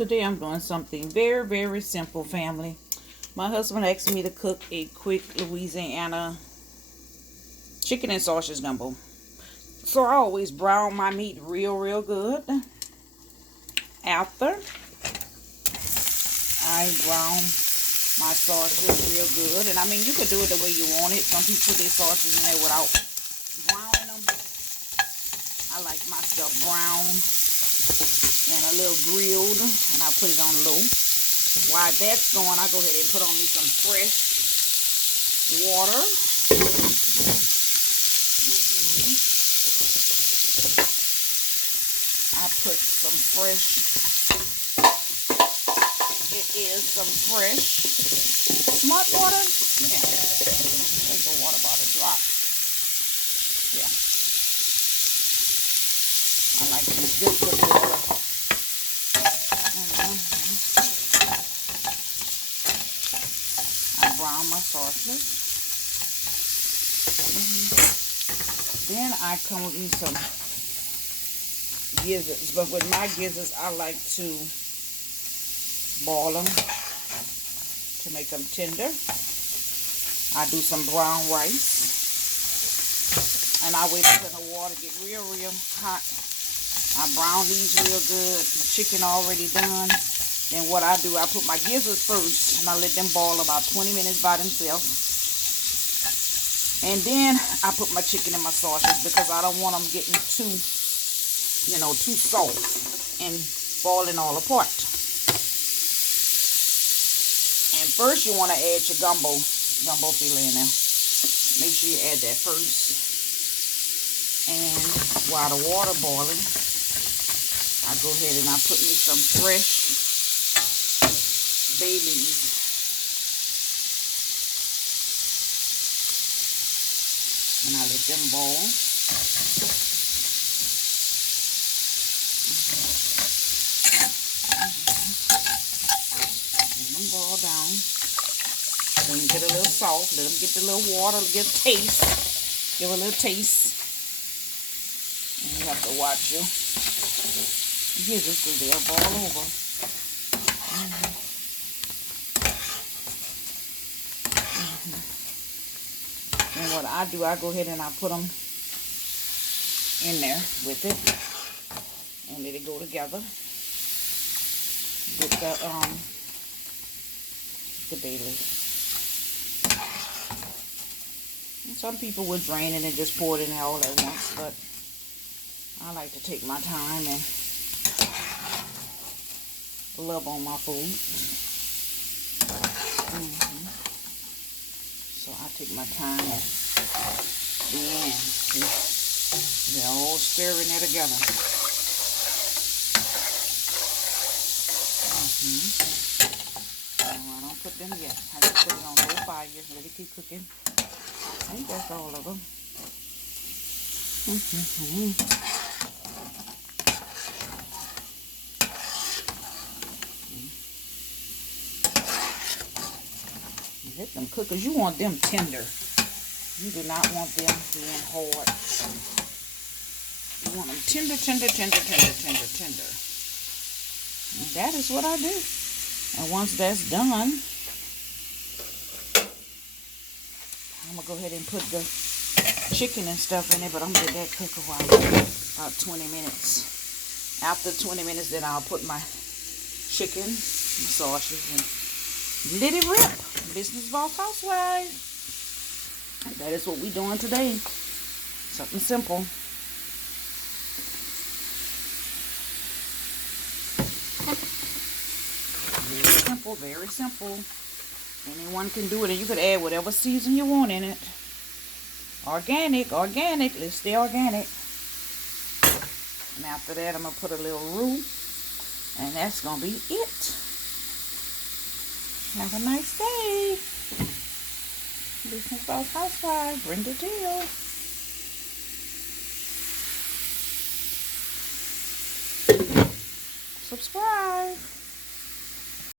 Today I'm doing something very, very simple, family. My husband asked me to cook a quick Louisiana chicken and sausage gumbo. So I always brown my meat real good. After I brown my sausage real good. And I mean, you could do it the way you want it. Some people put their sausage in there without browning them. I like my stuff brown and a little grilled, and I put it on low. While that's going, I go ahead and put on me some fresh water. I put some fresh, it is some fresh smart water. Yeah, take the water about a drop. Yeah, I like some good water. I brown my sausage. Then I come with me some gizzards, but with my gizzards I like to boil them to make them tender. I do some brown rice, and I wait until the water get real hot. I brown these real good. My chicken already done. Then what I do, I put my gizzards first, and I let them boil about 20 minutes by themselves. And then I put my chicken and my sausage, because I don't want them getting too soft and falling all apart. And first you want to add your gumbo filet in there. Make sure you add that first. And while the water boiling, I go ahead and I put me some fresh Baileys. And I let them boil. Let them boil down. Let them get a little soft. Let them get the little water, get a taste. Give a little taste. And you have to watch your gizzards because they'll boil over. And what I do, I go ahead and I put them in there with it and let it go together with the Baileys. And some people would drain it and just pour it in there all at once, but I like to take my time and love on my food. So I take my time and then they're all stirring there together. No, I don't put them yet. I just put it on low fire. Let it keep cooking. I think that's all of them. Let them cook, because you want them tender. You do not want them being hard. You want them tender. And that is what I do. And once that's done, I'm going to go ahead and put the chicken and stuff in it, but I'm going to let that cook a while, about 20 minutes. After 20 minutes, then I'll put my chicken, my sausage, and let it rip. Business Boss Housewife. And that is what we're doing today. Something simple. Very simple. Anyone can do it, and you could add whatever season you want in it. Organic. Let's stay organic. And after that, I'm going to put a little roux. And that's going to be it. Have a nice day. Business Boss Housewife, bring the deal. Subscribe.